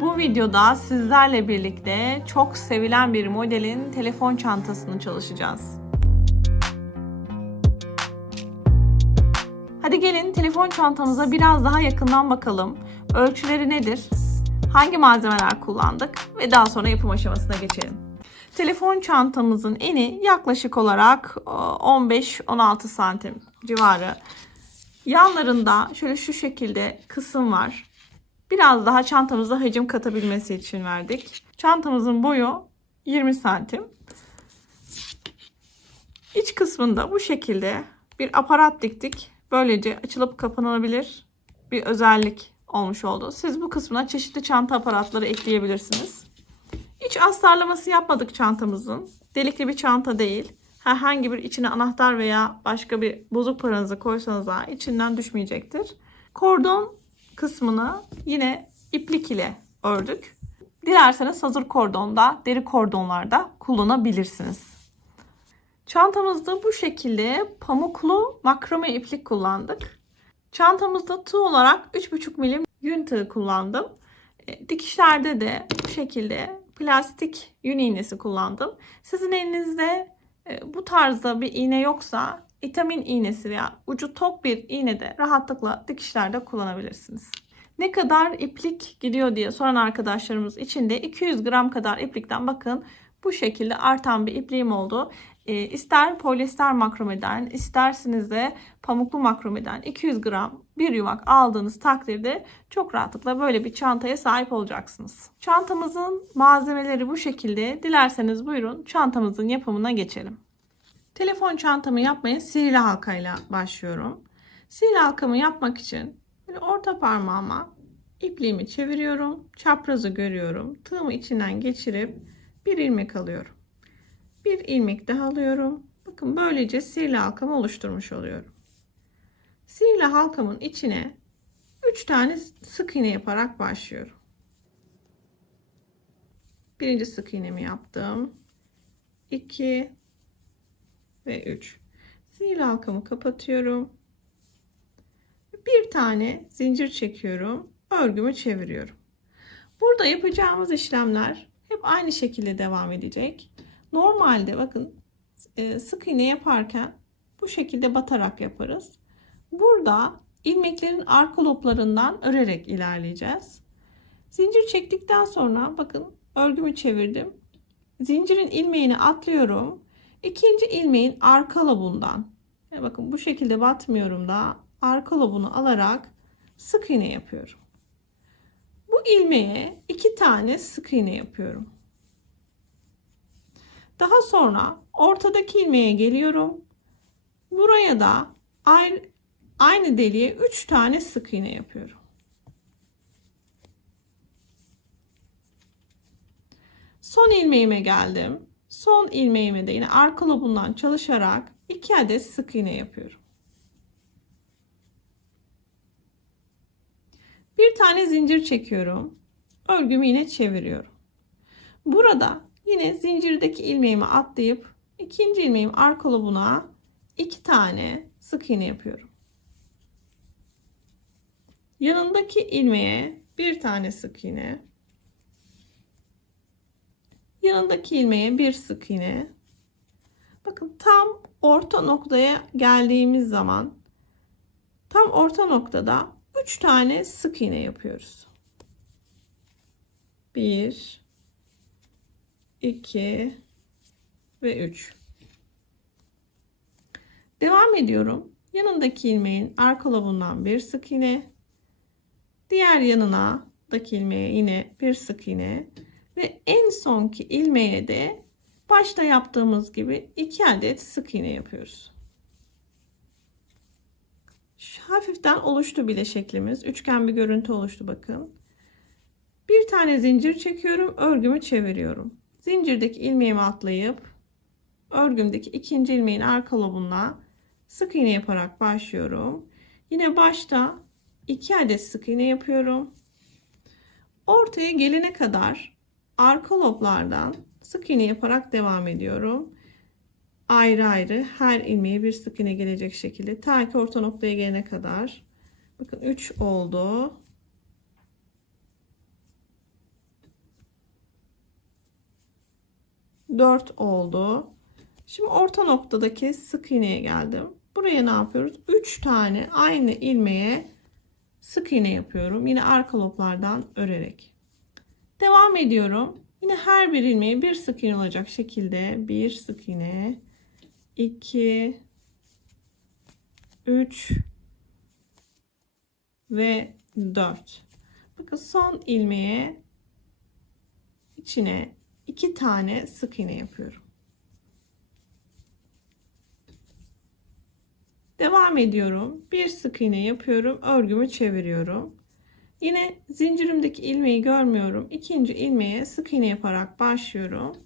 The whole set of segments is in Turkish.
Bu videoda sizlerle birlikte çok sevilen bir modelin telefon çantasını çalışacağız. Hadi gelin telefon çantamıza biraz daha yakından bakalım. Ölçüleri nedir? Hangi malzemeler kullandık? Ve daha sonra yapım aşamasına geçelim. Telefon çantamızın eni yaklaşık olarak 15-16 santim civarı. Yanlarında şöyle şu şekilde kısım var. Biraz daha çantamıza hacim katabilmesi için verdik. Çantamızın boyu 20 santim. İç kısmında bu şekilde bir aparat diktik. Böylece açılıp kapanabilir bir özellik olmuş oldu. Siz bu kısmına çeşitli çanta aparatları ekleyebilirsiniz. İç astarlaması yapmadık çantamızın. Delikli bir çanta değil. Herhangi bir içine anahtar veya başka bir bozuk paranızı koysanız da içinden düşmeyecektir. Kordon kısmını yine iplik ile ördük. Dilerseniz hazır kordonda, deri kordonlarda kullanabilirsiniz. Çantamızda bu şekilde pamuklu makrome iplik kullandık. Çantamızda tığ olarak 3,5 milim yün tığı kullandım. Dikişlerde de bu şekilde plastik yün iğnesi kullandım. Sizin elinizde bu tarzda bir iğne yoksa itamin iğnesi veya ucu tok bir iğne de rahatlıkla dikişlerde kullanabilirsiniz. Ne kadar iplik gidiyor diye soran arkadaşlarımız için de 200 gram kadar iplikten bakın bu şekilde artan bir ipliğim oldu. İster polyester makromeden isterseniz de pamuklu makromeden 200 gram bir yumak aldığınız takdirde çok rahatlıkla böyle bir çantaya sahip olacaksınız. Çantamızın malzemeleri bu şekilde. Dilerseniz buyurun çantamızın yapımına geçelim. Telefon çantamı yapmaya sihirli halkayla başlıyorum. Sihirli halkamı yapmak için böyle orta parmağıma ipliğimi çeviriyorum. Çaprazı görüyorum. Tığımı içinden geçirip bir ilmek alıyorum. Bir ilmek daha alıyorum. Bakın böylece sihirli halkamı oluşturmuş oluyorum. Sihirli halkamın içine 3 tane sık iğne yaparak başlıyorum. Birinci sık iğnemi yaptım. 2 ve 3. Sihirli halkamı kapatıyorum. Bir tane zincir çekiyorum. Örgümü çeviriyorum. Burada yapacağımız işlemler hep aynı şekilde devam edecek. Normalde bakın sık iğne yaparken bu şekilde batarak yaparız. Burada ilmeklerin arka loblarından örerek ilerleyeceğiz. Zincir çektikten sonra bakın örgümü çevirdim. Zincirin ilmeğini atlıyorum. İkinci ilmeğin arka lobundan bakın bu şekilde batmıyorum da arka lobunu alarak sık iğne yapıyorum. Bu ilmeğe 2 tane sık iğne yapıyorum. Daha sonra ortadaki ilmeğe geliyorum. Buraya da aynı deliğe 3 tane sık iğne yapıyorum. Son ilmeğime geldim. Son ilmeğime de yine arka lobundan çalışarak 2 adet sık iğne yapıyorum. Bir tane zincir çekiyorum. Örgümü yine çeviriyorum. Burada yine zincirdeki ilmeğimi atlayıp ikinci ilmeğim arka lobuna 2 tane sık iğne yapıyorum. Yanındaki ilmeğe bir tane sık iğne. Yanındaki ilmeğe bir sık iğne. Bakın tam orta noktaya geldiğimiz zaman tam orta noktada 3 tane sık iğne yapıyoruz. 1 2 ve 3. Devam ediyorum. Yanındaki ilmeğin arka lobundan bir sık iğne. Diğer yanındaki ilmeğe yine bir sık iğne ve en sonki ilmeğe de başta yaptığımız gibi 2 adet sık iğne yapıyoruz. Hafiften oluştu bile şeklimiz. Üçgen bir görüntü oluştu bakın. Bir tane zincir çekiyorum. Örgümü çeviriyorum. Zincirdeki ilmeğimi atlayıp örgümdeki ikinci ilmeğin arka lobuna sık iğne yaparak başlıyorum. Yine başta 2 adet sık iğne yapıyorum. Ortaya gelene kadar arka loblardan sık iğne yaparak devam ediyorum. Ayrı ayrı her ilmeğe bir sık iğne gelecek şekilde ta ki orta noktaya gelene kadar. Bakın 3 oldu. 4 oldu. Şimdi orta noktadaki sık iğneye geldim. Buraya ne yapıyoruz? 3 tane aynı ilmeğe sık iğne yapıyorum. Yine arka loblardan örerek. Devam ediyorum. Yine her bir ilmeğe bir sık iğne olacak şekilde bir sık iğne, 2, 3 ve 4. Bakın son ilmeğe içine 2 tane sık iğne yapıyorum. Devam ediyorum. Bir sık iğne yapıyorum. Örgümü çeviriyorum. Yine zincirimdeki ilmeği görmüyorum. İkinci ilmeğe sık iğne yaparak başlıyorum.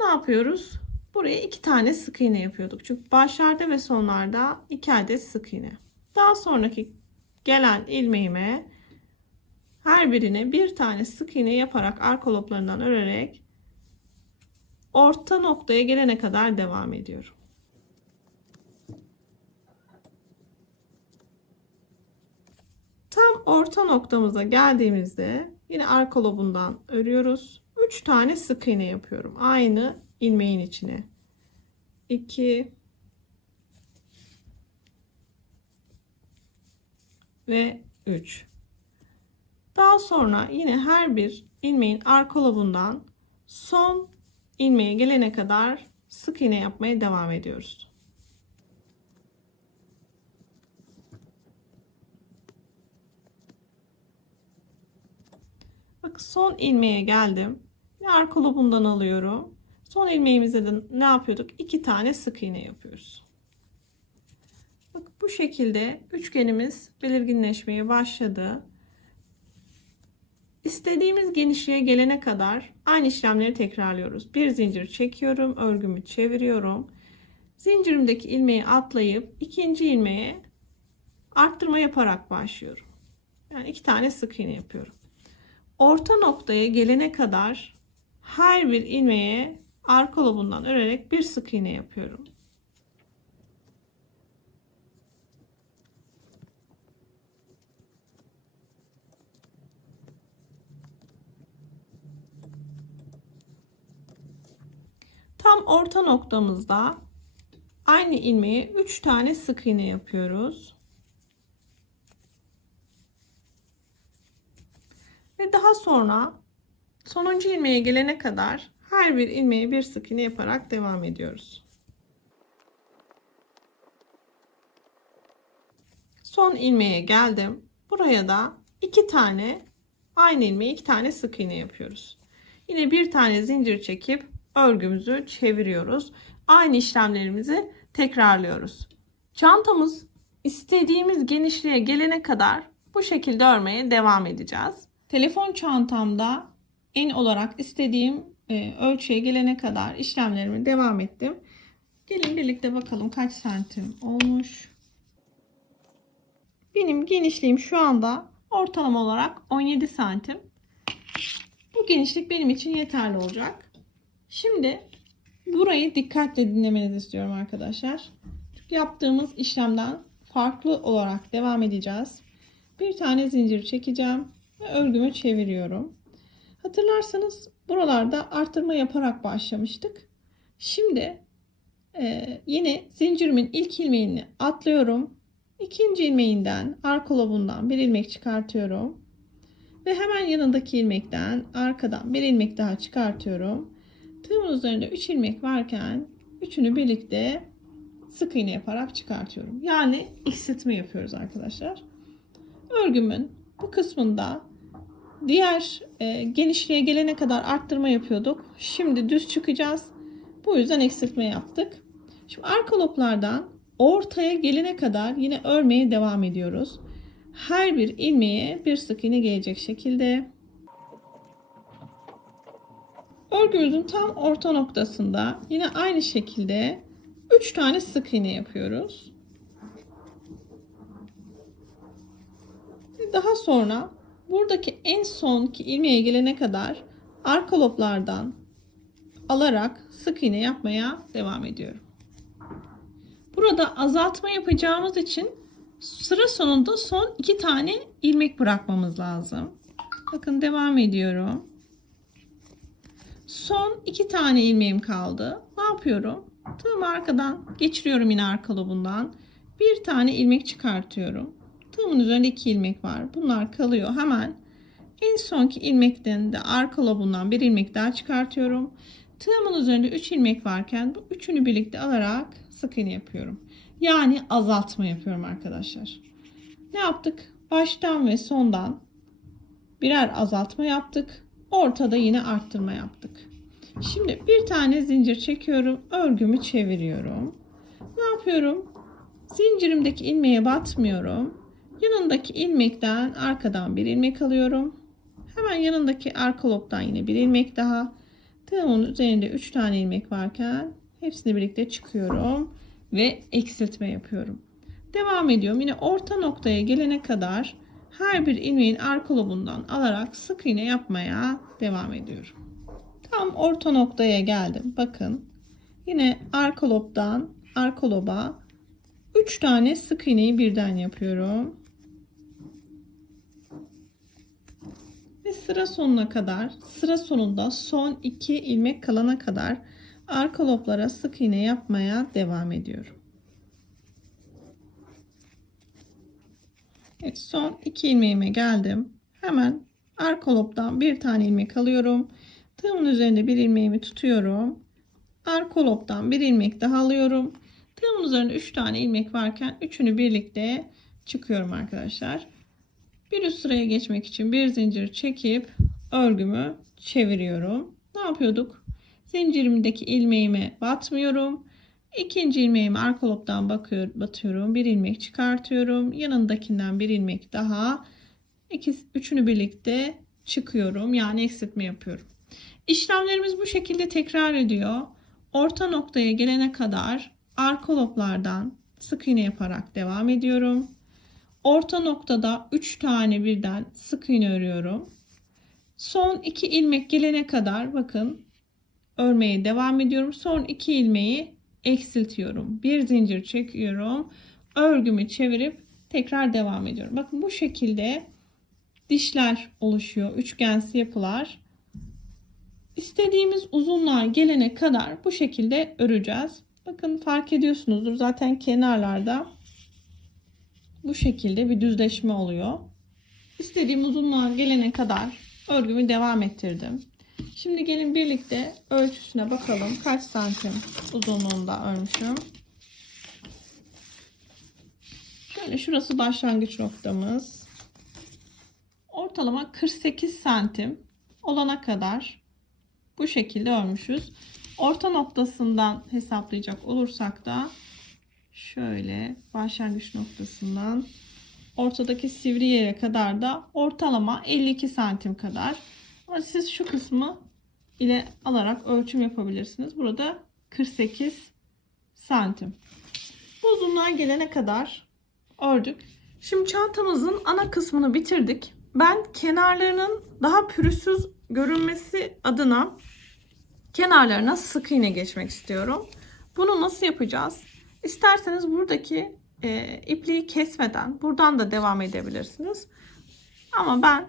Ne yapıyoruz? Buraya 2 tane sık iğne yapıyorduk. Çünkü başlarda ve sonlarda 2 adet sık iğne. Daha sonraki gelen ilmeğime her birine bir tane sık iğne yaparak arka loblarından örerek orta noktaya gelene kadar devam ediyorum. Tam orta noktamıza geldiğimizde yine arka lobundan örüyoruz. 3 tane sık iğne yapıyorum. Aynı ilmeğin içine. 2 ve 3. Daha sonra yine her bir ilmeğin arka lobundan son ilmeğe gelene kadar sık iğne yapmaya devam ediyoruz. Bak, son ilmeğe geldim. Arka lobundan alıyorum. Son ilmeğimize de ne yapıyorduk? 2 tane sık iğne yapıyoruz. Bak, bu şekilde üçgenimiz belirginleşmeye başladı. İstediğimiz genişliğe gelene kadar aynı işlemleri tekrarlıyoruz. Bir zincir çekiyorum, örgümü çeviriyorum. Zincirimdeki ilmeği atlayıp ikinci ilmeğe arttırma yaparak başlıyorum. Yani 2 tane sık iğne yapıyorum. Orta noktaya gelene kadar her bir ilmeğe arka lobundan örerek bir sık iğne yapıyorum. Tam orta noktamızda aynı ilmeğe 3 tane sık iğne yapıyoruz. Ve daha sonra sonuncu ilmeğe gelene kadar her bir ilmeğe bir sık iğne yaparak devam ediyoruz. Son ilmeğe geldim. Buraya da 2 tane aynı ilmeğe 2 tane sık iğne yapıyoruz. Yine bir tane zincir çekip örgümüzü çeviriyoruz. Aynı işlemlerimizi tekrarlıyoruz. Çantamız istediğimiz genişliğe gelene kadar bu şekilde örmeye devam edeceğiz. Telefon çantamda en olarak istediğim ölçüye gelene kadar işlemlerime devam ettim. Gelin birlikte bakalım kaç santim olmuş. Benim genişliğim şu anda ortalama olarak 17 santim. Bu genişlik benim için yeterli olacak. Şimdi burayı dikkatle dinlemenizi istiyorum arkadaşlar. Yaptığımız işlemden farklı olarak devam edeceğiz. Bir tane zincir çekeceğim ve örgümü çeviriyorum. Hatırlarsanız buralarda artırma yaparak başlamıştık. Şimdi yine zincirimin ilk ilmeğini atlıyorum. İkinci ilmeğinden arka lobundan bir ilmek çıkartıyorum. Ve hemen yanındaki ilmekten arkadan bir ilmek daha çıkartıyorum. Tığımın üzerinde 3 ilmek varken üçünü birlikte sık iğne yaparak çıkartıyorum. Yani eksiltme yapıyoruz arkadaşlar. Örgümün bu kısmında diğer genişliğe gelene kadar arttırma yapıyorduk. Şimdi düz çıkacağız. Bu yüzden eksiltme yaptık. Şimdi arka loblardan ortaya gelene kadar yine örmeye devam ediyoruz. Her bir ilmeğe bir sık iğne gelecek şekilde. Örgümüzün tam orta noktasında yine aynı şekilde 3 tane sık iğne yapıyoruz. Daha sonra buradaki en sonki ilmeğe gelene kadar arka loblardan alarak sık iğne yapmaya devam ediyorum. Burada azaltma yapacağımız için sıra sonunda son 2 tane ilmek bırakmamız lazım. Bakın devam ediyorum. Son 2 tane ilmeğim kaldı. Ne yapıyorum? Tığımı arkadan geçiriyorum yine arka lobundan. Bir tane ilmek çıkartıyorum. Tığımın üzerinde 2 ilmek var. Bunlar kalıyor. Hemen en sonki ilmekten de arka lobundan bir ilmek daha çıkartıyorum. Tığımın üzerinde 3 ilmek varken bu üçünü birlikte alarak sık iğne yapıyorum. Yani azaltma yapıyorum arkadaşlar. Ne yaptık? Baştan ve sondan birer azaltma yaptık. Ortada yine arttırma yaptık. Şimdi bir tane zincir çekiyorum. Örgümü çeviriyorum. Ne yapıyorum? Zincirimdeki ilmeğe batmıyorum. Yanındaki ilmekten arkadan bir ilmek alıyorum. Hemen yanındaki arka lobdan yine bir ilmek daha. Tığımın üzerinde 3 tane ilmek varken hepsini birlikte çıkıyorum ve eksiltme yapıyorum. Devam ediyorum. Yine orta noktaya gelene kadar her bir ilmeğin arka lobundan alarak sık iğne yapmaya devam ediyorum. Tam orta noktaya geldim. Bakın. Yine arka lobdan arka loba 3 tane sık iğneyi birden yapıyorum. Ve sıra sonuna kadar, sıra sonunda son 2 ilmek kalana kadar arka loblara sık iğne yapmaya devam ediyorum. Evet, son 2 ilmeğime geldim. Hemen arka lobdan bir tane ilmek alıyorum. Tığımın üzerinde bir ilmeğimi tutuyorum. Arka lobdan bir ilmek daha alıyorum. Tığımın üzerinde 3 tane ilmek varken üçünü birlikte çıkıyorum arkadaşlar. Bir üst sıraya geçmek için bir zincir çekip örgümü çeviriyorum. Ne yapıyorduk? Zincirimdeki ilmeğime batmıyorum. İkinci ilmeğimi arka lobdan batıyorum. Bir ilmek çıkartıyorum. Yanındakinden bir ilmek daha. Üçünü birlikte çıkıyorum. Yani eksiltme yapıyorum. İşlemlerimiz bu şekilde tekrar ediyor. Orta noktaya gelene kadar arka loblardan sık iğne yaparak devam ediyorum. Orta noktada 3 tane birden sık iğne örüyorum. Son 2 ilmek gelene kadar bakın örmeye devam ediyorum. Son 2 ilmeği eksiltiyorum. Bir zincir çekiyorum. Örgümü çevirip tekrar devam ediyorum. Bakın bu şekilde dişler oluşuyor. Üçgensi yapılar. İstediğimiz uzunluğa gelene kadar bu şekilde öreceğiz. Bakın fark ediyorsunuzdur. Zaten kenarlarda bu şekilde bir düzleşme oluyor. İstediğim uzunluğa gelene kadar örgümü devam ettirdim. Şimdi gelin birlikte ölçüsüne bakalım. Kaç santim uzunluğunda örmüşüm. Şöyle şurası başlangıç noktamız. Ortalama 48 santim olana kadar bu şekilde örmüşüz. Orta noktasından hesaplayacak olursak da şöyle başlangıç noktasından ortadaki sivri yere kadar da ortalama 52 santim kadar. Ama siz şu kısmı ile alarak ölçüm yapabilirsiniz. Burada 48 santim. Bu uzunluğa gelene kadar ördük. Şimdi çantamızın ana kısmını bitirdik. Ben kenarlarının daha pürüzsüz görünmesi adına kenarlarına sık iğne geçmek istiyorum. Bunu nasıl yapacağız? İsterseniz buradaki ipliği kesmeden buradan da devam edebilirsiniz. Ama ben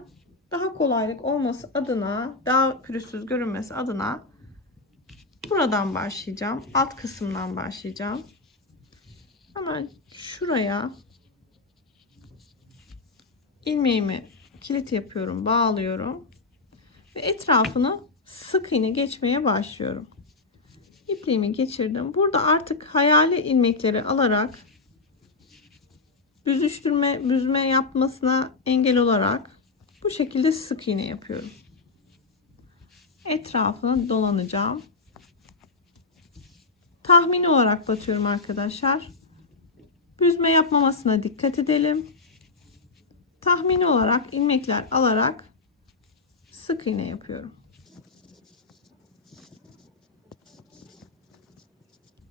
daha kolaylık olması adına, daha pürüzsüz görünmesi adına buradan başlayacağım. Alt kısımdan başlayacağım. Hemen şuraya ilmeğimi kilit yapıyorum, bağlıyorum ve etrafını sık iğne geçmeye başlıyorum. İpliğimi geçirdim. Burada artık hayali ilmekleri alarak büzme yapmasına engel olarak bu şekilde sık iğne yapıyorum. Etrafına dolanacağım. Tahmini olarak batıyorum arkadaşlar. Büzme yapmamasına dikkat edelim. Tahmini olarak ilmekler alarak sık iğne yapıyorum.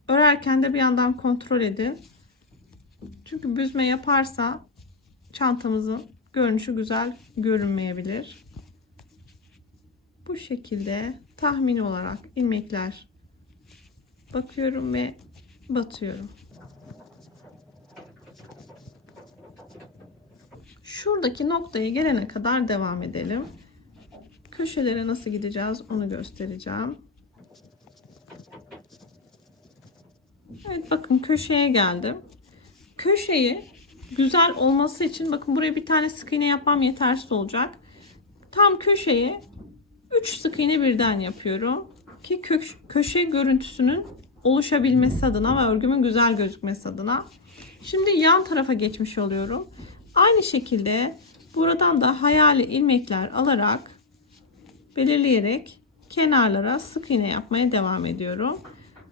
Örerken de bir yandan kontrol edin. Çünkü büzme yaparsa çantamızın görünüşü güzel görünmeyebilir. Bu şekilde tahmini olarak ilmekler bakıyorum ve batıyorum. Şuradaki noktaya gelene kadar devam edelim. köşelere nasıl gideceğiz onu göstereceğim. Evet, bakın köşeye geldim. Köşeyi güzel olması için bakın buraya bir tane sık iğne yapmam yetersiz olacak. Tam köşeye 3 sık iğne birden yapıyorum ki köşe görüntüsünün oluşabilmesi adına ve örgümün güzel gözükmesi adına. Şimdi yan tarafa geçmiş oluyorum. Aynı şekilde buradan da hayali ilmekler alarak belirleyerek kenarlara sık iğne yapmaya devam ediyorum.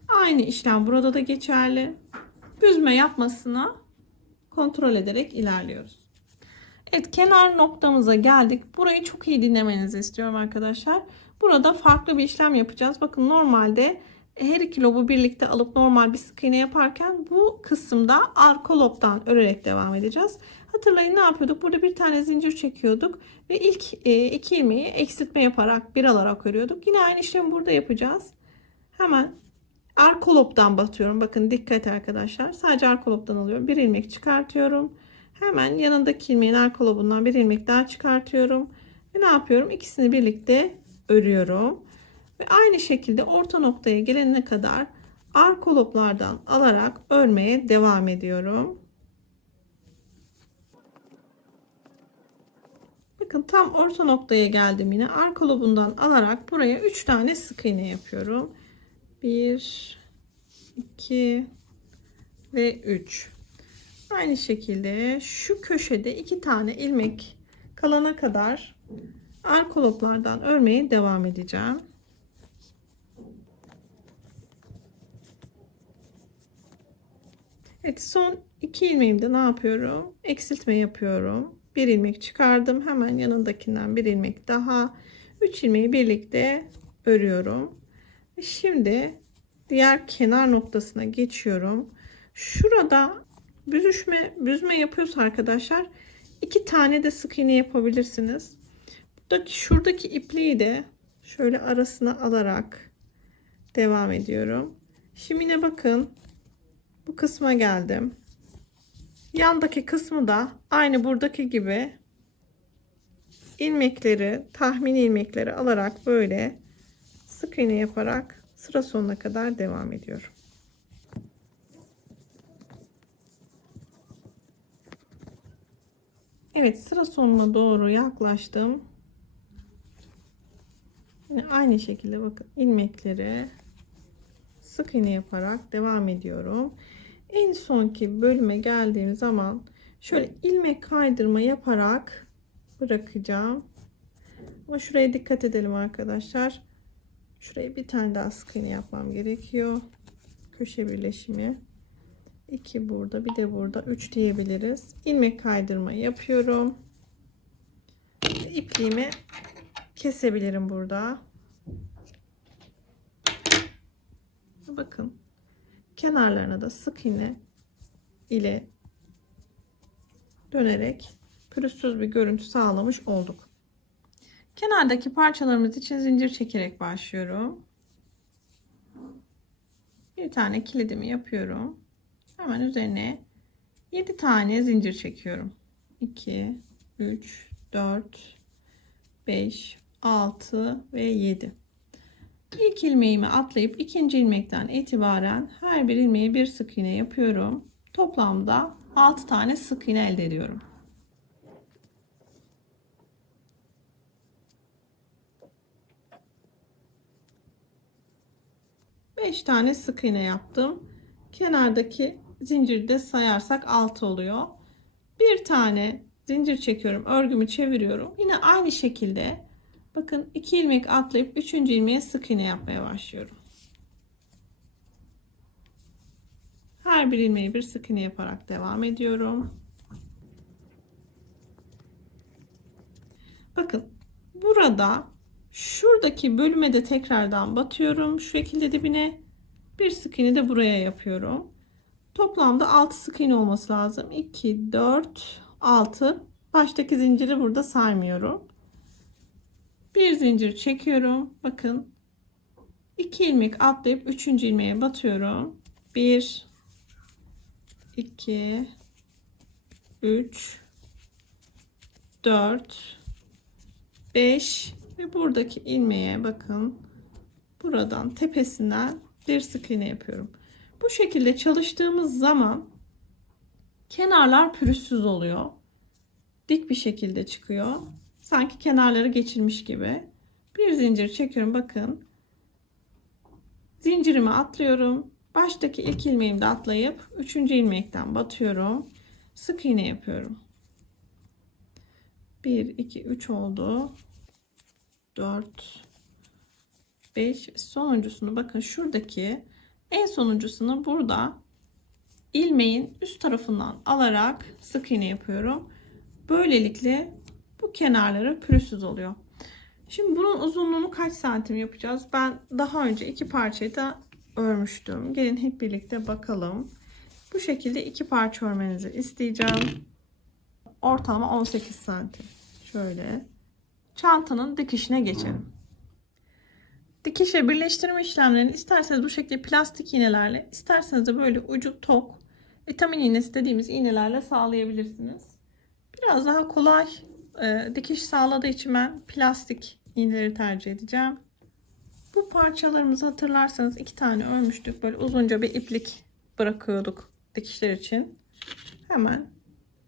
Aynı işlem burada da geçerli. Büzme yapmasını kontrol ederek ilerliyoruz. Evet, kenar noktamıza geldik. Burayı çok iyi dinlemenizi istiyorum arkadaşlar. Burada farklı bir işlem yapacağız. Bakın normalde her iki lobu birlikte alıp normal bir sık iğne yaparken bu kısımda arka lobdan örerek devam edeceğiz. Hatırlayın ne yapıyorduk? Burada bir tane zincir çekiyorduk ve ilk iki ilmeği eksiltme yaparak bir alarak örüyorduk. Yine aynı işlemi burada yapacağız. Hemen arka lobdan batıyorum. Bakın dikkat arkadaşlar. Sadece arka lobdan alıyorum. Bir ilmek çıkartıyorum. Hemen yanındaki ilmeğin arka lobundan bir ilmek daha çıkartıyorum. Ve ne yapıyorum? İkisini birlikte örüyorum. Ve aynı şekilde orta noktaya gelene kadar arka loblardan alarak örmeye devam ediyorum. Bakın tam orta noktaya geldim yine. Arka lobundan alarak buraya 3 tane sık iğne yapıyorum. 1, 2 ve 3. Aynı şekilde şu köşede 2 tane ilmek kalana kadar arka loblardan örmeye devam edeceğim. Evet, son 2 ilmeğimde ne yapıyorum? Eksiltme yapıyorum. Bir ilmek çıkardım. Hemen yanındakinden bir ilmek daha. 3 ilmeği birlikte örüyorum. Ve şimdi diğer kenar noktasına geçiyorum. Şurada büzme yapıyorsa arkadaşlar 2 tane de sık iğne yapabilirsiniz. Şuradaki ipliği de şöyle arasına alarak devam ediyorum. Şimdi yine bakın bu kısma geldim. Yandaki kısmı da aynı buradaki gibi ilmekleri, tahmini ilmekleri alarak böyle sık iğne yaparak sıra sonuna kadar devam ediyorum. Evet, sıra sonuna doğru yaklaştım. Yine aynı şekilde bakın ilmekleri sık iğne yaparak devam ediyorum. En sonki bölüme geldiğim zaman şöyle ilmek kaydırma yaparak bırakacağım. Ama şuraya dikkat edelim arkadaşlar. Şuraya bir tane daha sık iğne yapmam gerekiyor. Köşe birleşimi. 2 burada, bir de burada 3 diyebiliriz. İlmek kaydırma yapıyorum. İpliğimi kesebilirim burada. Bakın kenarlarına da sık iğne ile dönerek pürüzsüz bir görüntü sağlamış olduk. Kenardaki parçalarımız için zincir çekerek başlıyorum. Bir tane kilidimi yapıyorum. Hemen üzerine 7 tane zincir çekiyorum. 2, 3, 4, 5, 6 ve 7. İlk ilmeğimi atlayıp ikinci ilmekten itibaren her bir ilmeğe bir sık iğne yapıyorum. Toplamda 6 tane sık iğne elde ediyorum. Beş tane sık iğne yaptım. Kenardaki zinciri de sayarsak 6 oluyor. Bir tane zincir çekiyorum, örgümü çeviriyorum. Yine aynı şekilde bakın 2 ilmek atlayıp 3. ilmeğe sık iğne yapmaya başlıyorum. Her bir ilmeği bir sık iğne yaparak devam ediyorum. Bakın burada şuradaki bölüme de tekrardan batıyorum. Şu şekilde dibine bir sık iğne de buraya yapıyorum. Toplamda 6 sık iğne olması lazım. 2, 4, 6. Baştaki zinciri burada saymıyorum. Bir zincir çekiyorum. Bakın 2 ilmek atlayıp 3. ilmeğe batıyorum. 1, 2, 3, 4, 5 Ve buradaki ilmeğe bakın, buradan tepesinden bir sık iğne yapıyorum. Bu şekilde çalıştığımız zaman kenarlar pürüzsüz oluyor. Dik bir şekilde çıkıyor. Sanki kenarları geçirmiş gibi. Bir zincir çekiyorum. Bakın. Zincirimi atlıyorum. Baştaki ilk ilmeğimi de atlayıp 3. ilmekten batıyorum. Sık iğne yapıyorum. 1, 2, 3 oldu. 4, 5. Sonuncusunu bakın şuradaki en sonuncusunu burada ilmeğin üst tarafından alarak sık iğne yapıyorum. Böylelikle bu kenarları pürüzsüz oluyor. Şimdi bunun uzunluğunu kaç santim yapacağız? Ben daha önce iki parçayı da örmüştüm. Gelin hep birlikte bakalım. Bu şekilde iki parça örmenizi isteyeceğim. Ortalama 18 santim. Şöyle. Çantanın dikişine geçelim. Dikişe birleştirme işlemlerini isterseniz bu şekilde plastik iğnelerle, isterseniz de böyle ucu tok, vitamin iğnesi dediğimiz iğnelerle sağlayabilirsiniz. Biraz daha kolay dikiş sağladığı için ben plastik iğneleri tercih edeceğim. Bu parçalarımızı hatırlarsanız iki tane örmüştük. Böyle uzunca bir iplik bırakıyorduk dikişler için. Hemen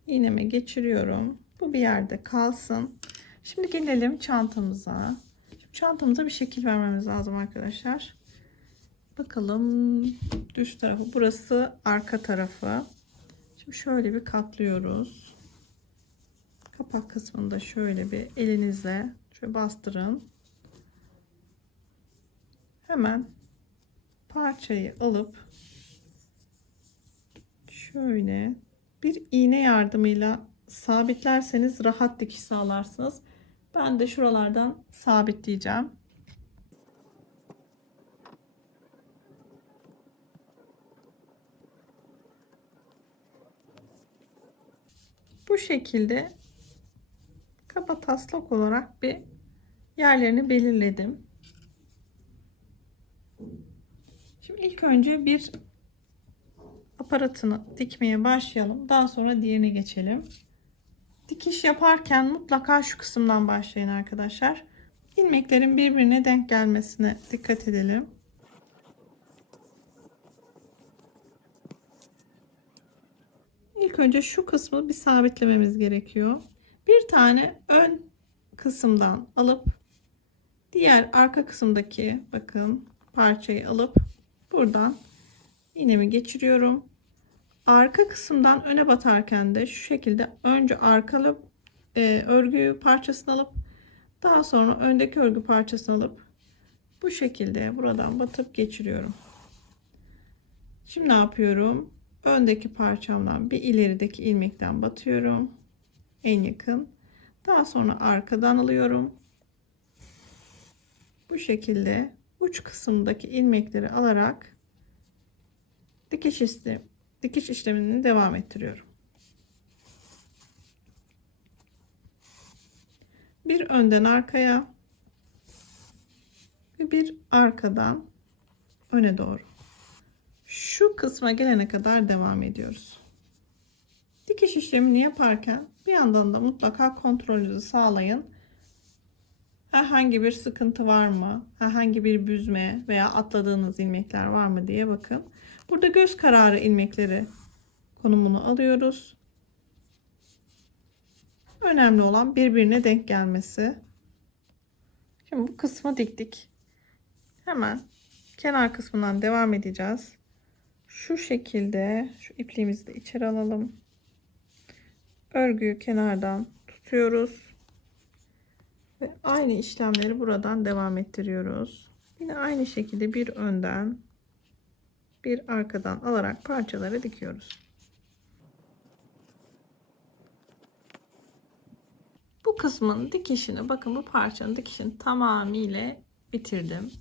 iğneme geçiriyorum. Bu bir yerde kalsın. Şimdi gelelim çantamıza. Şimdi çantamıza bir şekil vermemiz lazım arkadaşlar. Bakalım, düz tarafı burası, arka tarafı. Şimdi şöyle bir katlıyoruz. Kapak kısmını da şöyle bir elinizle şöyle bastırın. Hemen parçayı alıp şöyle bir iğne yardımıyla sabitlerseniz rahat dikiş sağlarsınız. Ben de şuralardan sabitleyeceğim. Bu şekilde kaba taslak olarak bir yerlerini belirledim. Şimdi ilk önce bir aparatını dikmeye başlayalım. Daha sonra diğerine geçelim. Dikiş yaparken mutlaka şu kısımdan başlayın arkadaşlar. İlmeklerin birbirine denk gelmesine dikkat edelim. İlk önce şu kısmı bir sabitlememiz gerekiyor. Bir tane ön kısımdan alıp diğer arka kısımdaki bakın parçayı alıp buradan iğnemi geçiriyorum. Arka kısımdan öne batarken de şu şekilde önce arkalı örgü parçasını alıp daha sonra öndeki örgü parçasını alıp bu şekilde buradan batıp geçiriyorum. Şimdi ne yapıyorum? Öndeki parçamdan bir ilerideki ilmekten batıyorum. En yakın. Daha sonra arkadan alıyorum. Bu şekilde uç kısımdaki ilmekleri alarak dikiş işlemini devam ettiriyorum. Bir önden arkaya ve bir arkadan öne doğru. Şu kısma gelene kadar devam ediyoruz. Dikiş işlemini yaparken bir yandan da mutlaka kontrolünüzü sağlayın. Herhangi bir sıkıntı var mı? Herhangi bir büzme veya atladığınız ilmekler var mı diye bakın. Burada göz kararı ilmekleri konumunu alıyoruz. Önemli olan birbirine denk gelmesi. Şimdi bu kısmı diktik. Hemen kenar kısmından devam edeceğiz. Şu şekilde şu ipliğimizi de içeri alalım. Örgüyü kenardan tutuyoruz. Ve aynı işlemleri buradan devam ettiriyoruz. Yine aynı şekilde bir önden bir arkadan alarak parçaları dikiyoruz. Bu kısmın dikişini bakın, bu parçanın dikişini tamamıyla bitirdim.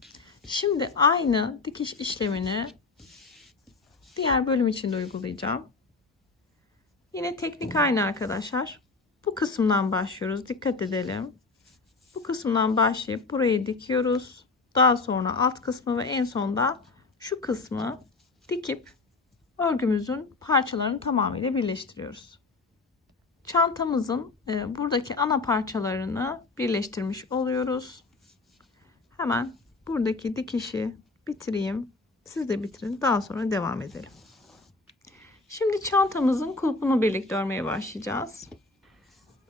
Şimdi aynı dikiş işlemini diğer bölüm için de uygulayacağım. Yine teknik aynı arkadaşlar. Bu kısımdan başlıyoruz. Dikkat edelim. Bu kısımdan başlayıp burayı dikiyoruz. Daha sonra alt kısmı ve en sonda şu kısmı dikip örgümüzün parçalarını tamamıyla birleştiriyoruz. çantamızın buradaki ana parçalarını birleştirmiş oluyoruz. Hemen buradaki dikişi bitireyim. Siz de bitirin. Daha sonra devam edelim. Şimdi çantamızın kulpunu birlikte örmeye başlayacağız.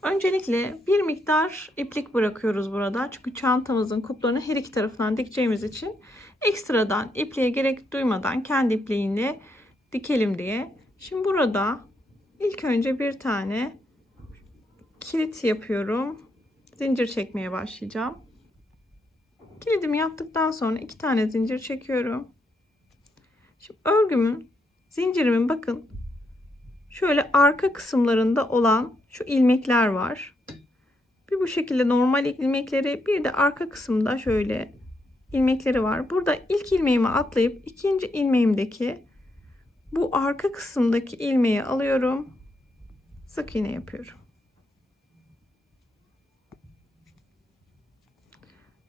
Öncelikle bir miktar iplik bırakıyoruz burada. Çünkü çantamızın kulplarını her iki tarafından dikeceğimiz için ekstradan ipliğe gerek duymadan kendi ipliğiyle dikelim diye. Şimdi burada ilk önce bir tane kilit yapıyorum. Zincir çekmeye başlayacağım. Kilidimi yaptıktan sonra 2 tane zincir çekiyorum. Şimdi örgümün, zincirimin bakın şöyle arka kısımlarında olan şu ilmekler var. Bir bu şekilde normal ilmekleri, bir de arka kısımda şöyle ilmekleri var. Burada ilk ilmeğimi atlayıp ikinci ilmeğimdeki bu arka kısımdaki ilmeği alıyorum. Sık iğne yapıyorum.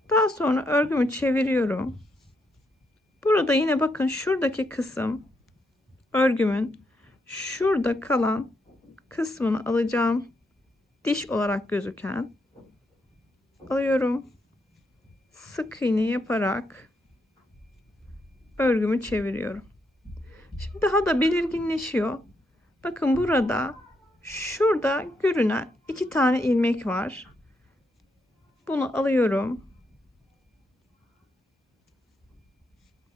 Daha sonra örgümü çeviriyorum. Burada yine bakın şuradaki kısım örgümün şurada kalan kısmını alacağım. Diş olarak gözüken alıyorum. Sık iğne yaparak örgümü çeviriyorum. Şimdi daha da belirginleşiyor. Bakın burada şurada görünen 2 tane ilmek var. Bunu alıyorum.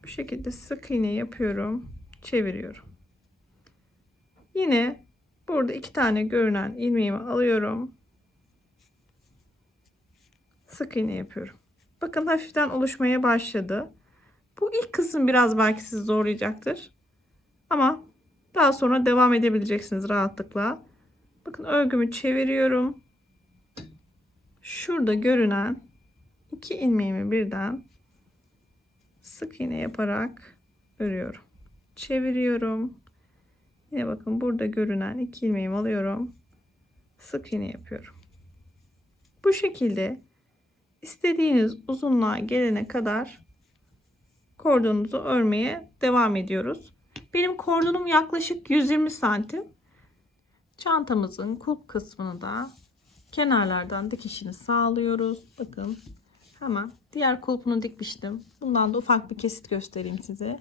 Bu şekilde sık iğne yapıyorum. Çeviriyorum. Yine burada 2 tane görünen ilmeğimi alıyorum. Sık iğne yapıyorum. Bakın hafiften oluşmaya başladı. Bu ilk kısım biraz belki sizi zorlayacaktır. Ama daha sonra devam edebileceksiniz rahatlıkla. Bakın örgümü çeviriyorum. Şurada görünen 2 ilmeğimi birden sık iğne yaparak örüyorum. Çeviriyorum. Yine bakın burada görünen 2 ilmeğimi alıyorum. Sık iğne yapıyorum. Bu şekilde istediğiniz uzunluğa gelene kadar kordonunuzu örmeye devam ediyoruz. Benim kordonum yaklaşık 120 santim. Çantamızın kulp kısmını da kenarlardan dikişini sağlıyoruz. Bakın hemen diğer kulpunu dikmiştim. Bundan da ufak bir kesit göstereyim size.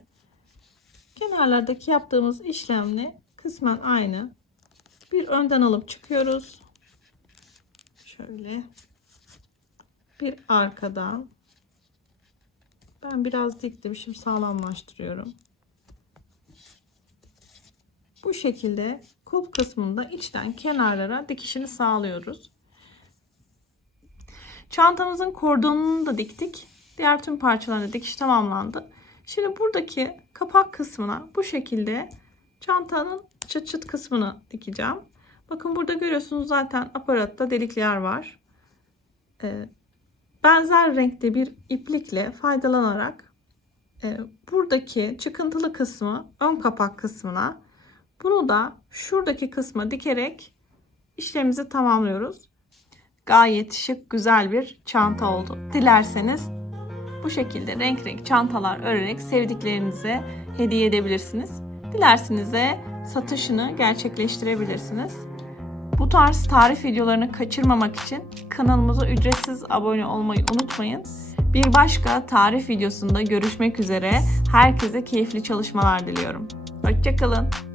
Kenarlardaki yaptığımız işlemle kısmen aynı. Bir önden alıp çıkıyoruz. Şöyle. Bir arkadan. Ben biraz diktim. Şimdi sağlamlaştırıyorum. Bu şekilde kulp kısmında içten kenarlara dikişini sağlıyoruz. Çantamızın kordonunu da diktik. Diğer tüm parçalarında dikiş tamamlandı. Şimdi buradaki kapak kısmına bu şekilde çantanın çıt çıt kısmını dikeceğim. Bakın burada görüyorsunuz zaten aparatta delikler var. Benzer renkte bir iplikle faydalanarak buradaki çıkıntılı kısmı ön kapak kısmına, bunu da şuradaki kısma dikerek işlemimizi tamamlıyoruz. Gayet şık, güzel bir çanta oldu. Dilerseniz bu şekilde renk renk çantalar örerek sevdiklerinize hediye edebilirsiniz. Dilerseniz de satışını gerçekleştirebilirsiniz. Bu tarz tarif videolarını kaçırmamak için kanalımıza ücretsiz abone olmayı unutmayın. Bir başka tarif videosunda görüşmek üzere. Herkese keyifli çalışmalar diliyorum. Hoşça kalın.